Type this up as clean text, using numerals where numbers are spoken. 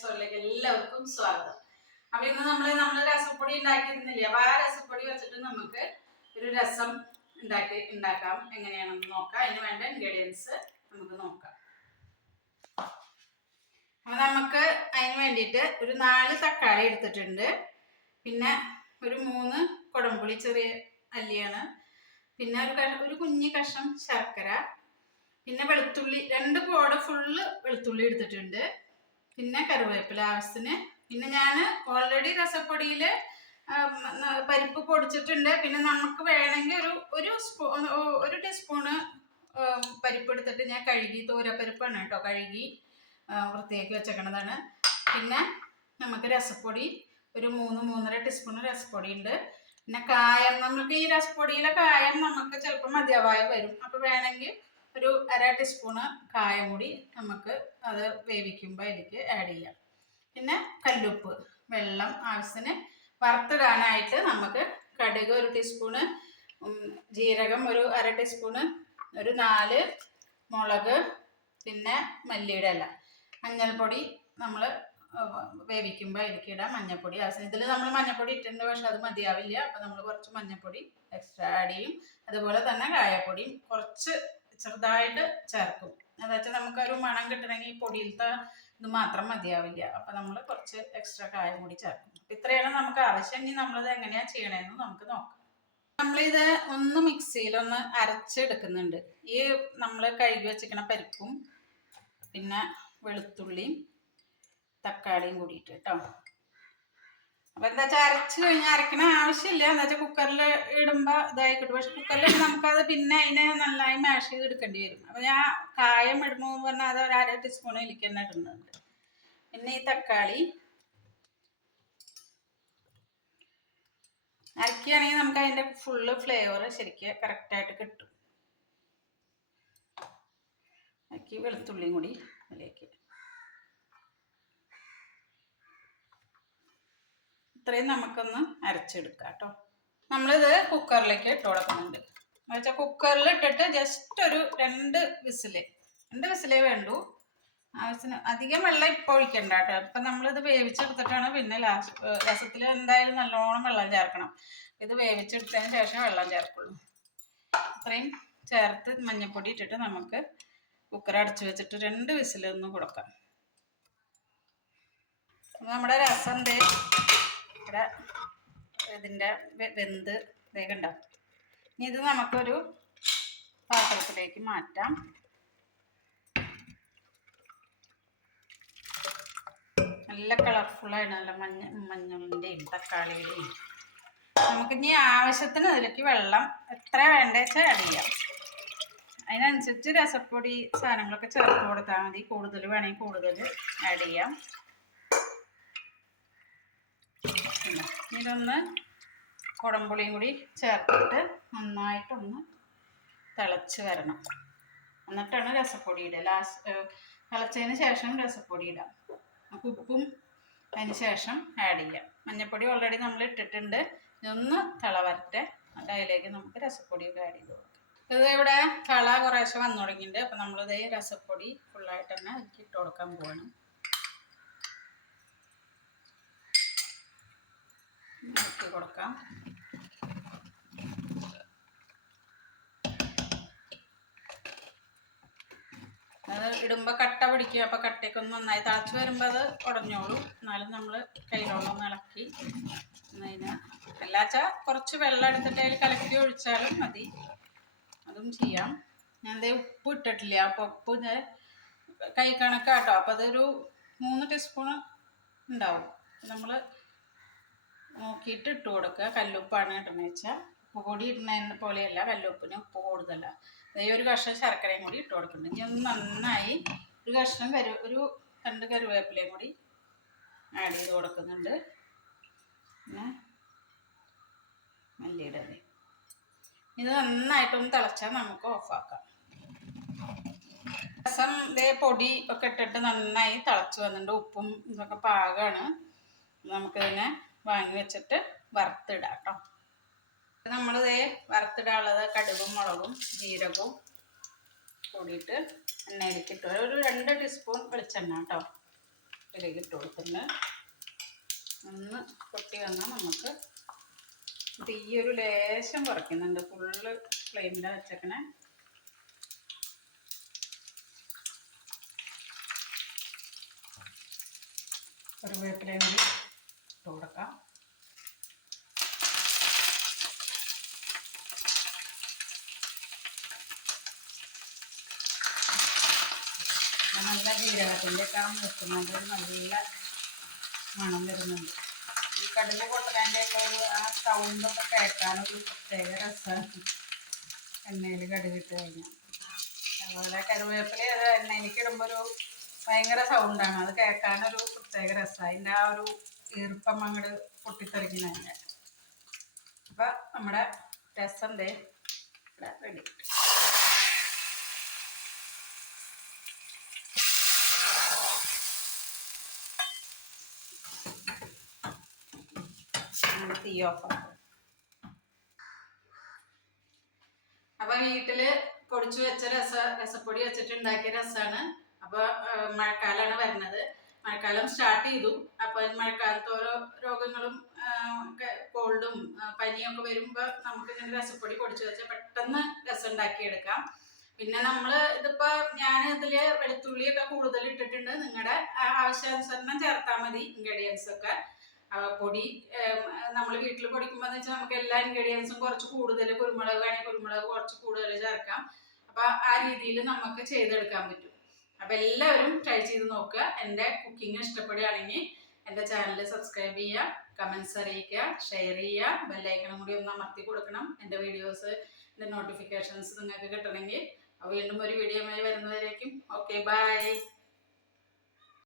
സ്റ്റോറിലേക്ക് എല്ലാവർക്കും സ്വാഗതം. അപ്പൊ ഇന്ന് നമ്മള് രസപ്പൊടി ഉണ്ടാക്കിയിരുന്നില്ലേ, അപ്പൊ ആ രസപ്പൊടി വെച്ചിട്ട് നമുക്ക് ഒരു രസം ഉണ്ടാക്കാം. എങ്ങനെയാണെന്ന് നോക്കാം. അതിന് വേണ്ട ഇൻഗ്രീഡിയൻസ് നമുക്ക് നോക്കാം. അപ്പൊ നമുക്ക് അതിന് വേണ്ടിയിട്ട് ഒരു 4 തക്കാളി എടുത്തിട്ടുണ്ട്, പിന്നെ ഒരു 3 കുടംപുളി ചെറിയ അല്ലിയാണ്, പിന്നെ ഒരു കുഞ്ഞി കഷ്ണം ശർക്കര, പിന്നെ വെളുത്തുള്ളി 2 പോട് ഫുള്ള് വെളുത്തുള്ളി എടുത്തിട്ടുണ്ട്, പിന്നെ കറിവേപ്പില ആവശ്യത്തിന്. പിന്നെ ഞാൻ ഓൾറെഡി രസപ്പൊടിയിൽ പരിപ്പ് പൊടിച്ചിട്ടുണ്ട്. പിന്നെ നമുക്ക് വേണമെങ്കിൽ ഒരു ടീസ്പൂണ് പരിപ്പ് എടുത്തിട്ട് ഞാൻ കഴുകി, തോരപ്പരിപ്പാണ് കേട്ടോ, കഴുകി വൃത്തിയാക്കി വെച്ചേക്കണതാണ്. പിന്നെ നമുക്ക് രസപ്പൊടി ഒരു 3-3.5 ടീസ്പൂൺ രസപ്പൊടി ഉണ്ട്. പിന്നെ കായം, നമുക്ക് ഈ രസപ്പൊടിയിലെ കായം നമുക്ക് ചിലപ്പോൾ മതിയാവാതെ വരും. അപ്പോൾ വേണമെങ്കിൽ ഒരു 1/2 ടീസ്പൂണ് കായം കൂടി നമുക്ക് അത് വേവിക്കുമ്പോൾ അതിലേക്ക് ആഡ് ചെയ്യാം. പിന്നെ കല്ലുപ്പ്, വെള്ളം ആവശ്യത്തിന്. വറുത്തിടാനായിട്ട് നമുക്ക് കടുക് 1 ടീസ്പൂണ്, ജീരകം ഒരു 1/2 ടീസ്പൂണ്, ഒരു 4 മുളക്, പിന്നെ മല്ലിയുടെ ഇല, മഞ്ഞൾപ്പൊടി നമ്മൾ വേവിക്കുമ്പോൾ അതിലേക്ക് ഇടാം. മഞ്ഞൾപ്പൊടി ആവശ്യം, ഇതിൽ നമ്മൾ മഞ്ഞൾപ്പൊടി ഇട്ടിട്ടുണ്ട്, പക്ഷെ അത് മതിയാവില്ല. അപ്പം നമ്മൾ കുറച്ച് മഞ്ഞൾപ്പൊടി എക്സ്ട്രാ ആഡ് ചെയ്യും. അതുപോലെ തന്നെ കായപ്പൊടിയും കുറച്ച് ചെറുതായിട്ട് ചേർക്കും. എന്താ വെച്ചാൽ നമുക്കൊരു മണം കിട്ടണമെങ്കിൽ ഈ പൊടിയിലത്തെ ഇത് മാത്രം മതിയാവില്ല. അപ്പം നമ്മൾ കുറച്ച് എക്സ്ട്രാ കായം കൂടി ചേർക്കും. അപ്പം ഇത്രയാണ് നമുക്ക് ആവശ്യം. ഇനി നമ്മളിത് എങ്ങനെയാണ് ചെയ്യണമെന്ന് നമുക്ക് നോക്കാം. നമ്മളിത് ഒന്ന് മിക്സിയിലൊന്ന് അരച്ചെടുക്കുന്നുണ്ട്. ഈ നമ്മൾ കഴുകി വെച്ചിരിക്കണ പരിപ്പും പിന്നെ വെളുത്തുള്ളിയും തക്കാളിയും കൂടിയിട്ട് കേട്ടോ. അപ്പം എന്താ വെച്ചാൽ അരച്ച് കഴിഞ്ഞാൽ അരക്കണ ആവശ്യമില്ല. എന്താ വെച്ചാൽ കുക്കറിൽ ഇടുമ്പോൾ ഇതായിക്കിട്ടും, പക്ഷെ കുക്കറിൽ നമുക്കത് പിന്നെ അതിനെ നന്നായി മാഷ് ചെയ്ത് എടുക്കേണ്ടി വരും. അപ്പം ഞാൻ കായം ഇടണമെന്ന് പറഞ്ഞാൽ അത് ഒരു 1/2 ടീസ്പൂൺ ഇതിലേക്ക് തന്നെ ഇടുന്നുണ്ട്. പിന്നെ ഈ തക്കാളി അരക്കുകയാണെങ്കിൽ നമുക്ക് അതിൻ്റെ ഫുള്ള് ഫ്ലേവർ ശരിക്കും കറക്റ്റായിട്ട് കിട്ടും. അരക്കി വെളുത്തുള്ളിയും കൂടി അതിലേക്ക്, ഇത്രയും നമുക്കൊന്ന് അരച്ചെടുക്കാം കേട്ടോ. നമ്മളിത് കുക്കറിലേക്ക് ഇട്ട് കൊടുക്കുന്നുണ്ട്. എന്ന് വെച്ചാൽ കുക്കറിൽ ഇട്ടിട്ട് ജസ്റ്റ് ഒരു 2 വിസിലേ വേണ്ടൂ. ആവശ്യത്തിന് അധികം വെള്ളം ഇപ്പോൾ ഒഴിക്കണ്ട കേട്ടോ. ഇപ്പം നമ്മളിത് വേവിച്ചെടുത്തിട്ടാണ് പിന്നെ രസത്തിൽ എന്തായാലും നല്ലോണം വെള്ളം ചേർക്കണം. ഇത് വേവിച്ചെടുത്തതിന് ശേഷം വെള്ളം ചേർക്കുള്ളൂ. ഇത്രയും ചേർത്ത് മഞ്ഞൾപ്പൊടി ഇട്ടിട്ട് നമുക്ക് കുക്കർ അടച്ചു വെച്ചിട്ട് 2 വിസിലൊന്ന് കൊടുക്കാം. നമ്മുടെ രസം ഇവിടെ ഇതിൻ്റെ വെന്ത് ഉണ്ടാവും. ഇനി ഇത് നമുക്കൊരു പാത്രത്തിലേക്ക് മാറ്റാം. നല്ല കളർഫുള്ളാണ്, നല്ല മഞ്ഞളിൻ്റെയും തക്കാളിയുടെയും. നമുക്കിനി ആവശ്യത്തിന് ഇതിലേക്ക് വെള്ളം എത്ര വേണ്ടത് വെച്ചാൽ ആഡ് ചെയ്യാം. അതിനനുസരിച്ച് രസപ്പൊടി സാധനങ്ങളൊക്കെ ചേർത്ത് കൊടുത്താൽ മതി. കൂടുതൽ വേണമെങ്കിൽ കൂടുതൽ ആഡ് ചെയ്യാം. ഇതൊന്ന് കുടംപുളിയും കൂടി ചേർത്തിട്ട് നന്നായിട്ടൊന്ന് തിളച്ച് വരണം. എന്നിട്ടാണ് രസപ്പൊടി ഇടുക. തിളച്ചതിന് ശേഷം രസപ്പൊടി ഇടാം. ഉപ്പും അതിന് ശേഷം ആഡ് ചെയ്യാം. മഞ്ഞൾപ്പൊടി ഓൾറെഡി നമ്മൾ ഇട്ടിട്ടുണ്ട്. ഇതൊന്ന് തിള വരട്ടെ, എന്നിട്ട് അതിലേക്ക് നമുക്ക് രസപ്പൊടിയൊക്കെ ആഡ് ചെയ്ത് കൊടുക്കാം. ഇത് ഇവിടെ തിള കുറേശ്ശെ വന്നു തുടങ്ങിയിട്ടുണ്ട്. അപ്പം നമ്മളിത് രസപ്പൊടി ഫുള്ളായിട്ട് തന്നെ അതിലേക്ക് ഇട്ട് കൊടുക്കാൻ പോവാണ്. ഇളക്കി കൊടുക്കാം. അത് ഇടുമ്പോൾ കട്ട പിടിക്കുക. അപ്പോൾ കട്ടയൊക്കെ ഒന്ന് നന്നായി തിളച്ച് വരുമ്പോൾ അത് ഉടഞ്ഞോളും. എന്നാലും നമ്മൾ കയ്യിലോളം ഇളക്കി അതിന് അല്ലാച്ചാൽ കുറച്ച് വെള്ളം എടുത്തിട്ട് അതിൽ കലക്കി ഒഴിച്ചാലും മതി, അതും ചെയ്യാം. ഞാൻ ഉപ്പ് ഇട്ടിട്ടില്ല. അപ്പോൾ ഉപ്പ് കൈ കണക്കാട്ടോ. അപ്പോൾ അതൊരു 3 ടീസ്പൂണ് ഉണ്ടാവും. നമ്മൾ നോക്കിയിട്ട് ഇട്ട് കൊടുക്കുക. കല്ലുപ്പാണ് ഇടുന്നത് വെച്ചാൽ, ഉപ്പ് പൊടി ഇടുന്നതിന് പോലെയല്ല, കല്ലുപ്പിന് ഉപ്പ് കൂടുതലാണ്. ഒരു കഷ്ണം ശർക്കരയും കൂടി ഇട്ട് കൊടുക്കുന്നുണ്ട്. ഇനി ഒന്ന് നന്നായി ഒരു കഷ്ണം ഒരു 2 കറിവേപ്പിലയും കൂടി ആഡ് ചെയ്ത് കൊടുക്കുന്നുണ്ട്. പിന്നെ മല്ലിയുടെ ഇല. ഇത് നന്നായിട്ടൊന്ന് തിളച്ചാൽ നമുക്ക് ഓഫാക്കാം. രസം പൊടി ഒക്കെ ഇട്ടിട്ട് നന്നായി തിളച്ച് വന്നിട്ടുണ്ട്. ഉപ്പും ഇതൊക്കെ പാകമാണ്. നമുക്കിതിനെ വാങ്ങി വെച്ചിട്ട് വറുത്തിടാം കേട്ടോ. നമ്മളിത് വറുത്തിടാനുള്ളത് കടുകും മുളകും ജീരകവും കൂടിയിട്ട് എണ്ണയിലേക്ക് ഇട്ട് ഒരു 2 ടീസ്പൂൺ വെളിച്ചെണ്ണ കേട്ടോ. ഇതിലേക്ക് ഇട്ട് കൊടുത്തിട്ടുണ്ട്. ഒന്ന് പൊട്ടി വന്നാൽ നമുക്ക് തീ ഒരു ലേശം കുറയ്ക്കുന്നുണ്ട്. ഫുള്ള് ഫ്ലെയിമിലാണ് വെച്ചേക്കണേ. കറിവേപ്പിലയും കൂടി ഇട്ട് കൊടുക്കാം. നല്ല ജീരകത്തിൻ്റെ ഒക്കെ വെക്കുന്നുണ്ട്. നല്ല മണം വരുന്നുണ്ട്. ഈ കടുക് പൊട്ടതിൻ്റെ ഒക്കെ ഒരു ആ സൗണ്ടൊക്കെ കേൾക്കാനൊരു പ്രത്യേക രസമാണ് എണ്ണയിൽ കടുകിട്ട് കഴിഞ്ഞാൽ. അതുപോലെ കറിവേപ്പില എണ്ണയിലേക്ക് ഇടുമ്പോൾ ഒരു ഭയങ്കര സൗണ്ടാണ്. അത് കേൾക്കാനൊരു പ്രത്യേക രസമാണ്. അതിൻ്റെ ആ ഒരു ഈർപ്പം അങ്ങോട്ട് പൊട്ടിത്തെറിക്കുന്നതിൻ്റെ. അപ്പം നമ്മുടെ രസം റെഡി. തീ ഓഫാക്കും. അപ്പൊ വീട്ടില് പൊടിച്ചു വെച്ച രസപ്പൊടി വെച്ചിട്ട് ഉണ്ടാക്കിയ രസമാണ്. അപ്പൊ മഴക്കാലമാണ് വരുന്നത്. മഴക്കാലം സ്റ്റാർട്ട് ചെയ്തു. അപ്പൊ മഴക്കാലത്ത് ഓരോ രോഗങ്ങളും കോൾഡും പനിയൊക്കെ വരുമ്പോ നമുക്ക് ഇങ്ങനെ രസപ്പൊടി പൊടിച്ചു വെച്ചാൽ പെട്ടെന്ന് രസം ഉണ്ടാക്കിയെടുക്കാം. പിന്നെ ഇതിപ്പോ ഞാൻ ഇതില് വെളുത്തുള്ളിയൊക്കെ കൂടുതൽ ഇട്ടിട്ടുണ്ട്. നിങ്ങളുടെ ആവശ്യാനുസരണം ചേർത്താൽ മതി ഇൻഗ്രീഡിയൻസ് ഒക്കെ. പൊടി നമ്മൾ വീട്ടിൽ പൊടിക്കുമ്പോൾ എന്ന് വെച്ചാൽ നമുക്ക് എല്ലാ ഇൻഗ്രീഡിയൻസും കുറച്ച് കൂടുതൽ, കുരുമുളക് വേണമെങ്കിൽ കുരുമുളക് കുറച്ച് കൂടുതൽ ചേർക്കാം. അപ്പൊ ആ രീതിയിൽ നമുക്ക് ചെയ്തെടുക്കാൻ പറ്റും. അപ്പൊ എല്ലാവരും ട്രൈ ചെയ്ത് നോക്കുക. എൻ്റെ കുക്കിംഗ് ഇഷ്ടപ്പെടുകയാണെങ്കിൽ എൻ്റെ ചാനൽ സബ്സ്ക്രൈബ് ചെയ്യുക, കമൻസ് അറിയിക്കുക, ഷെയർ ചെയ്യുക, ബെല്ലൈക്കണും കൂടി ഒന്ന് അമർത്തി കൊടുക്കണം. എൻ്റെ വീഡിയോസിൻ്റെ നോട്ടിഫിക്കേഷൻസ് നിങ്ങൾക്ക് കിട്ടണമെങ്കിൽ. വീണ്ടും ഒരു വീഡിയോയുമായി വരുന്നവരേക്കും ഓക്കെ, ബൈ.